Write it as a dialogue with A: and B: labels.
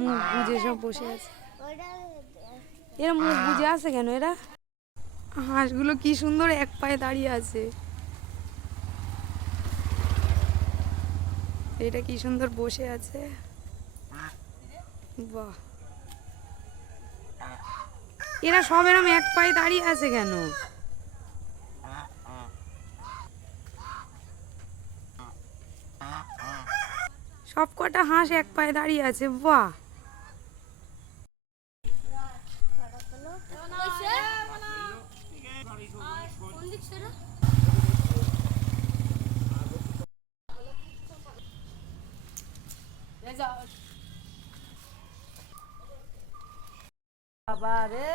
A: মুখ বুঝে সব বসে আছে। এরা মুখ বুঝে আছে কেন এরা? হাঁসগুলো কি সুন্দর এক পায়ে দাঁড়িয়ে আছে। এটা কি সুন্দর বসে আছে। বাহ। এরা সব এরম এক পায়ে দাঁড়িয়ে আছে কেন? সব কটা হাঁস এক পায়ে দাঁড়িয়ে আছে, বাহ!
B: বাবা রে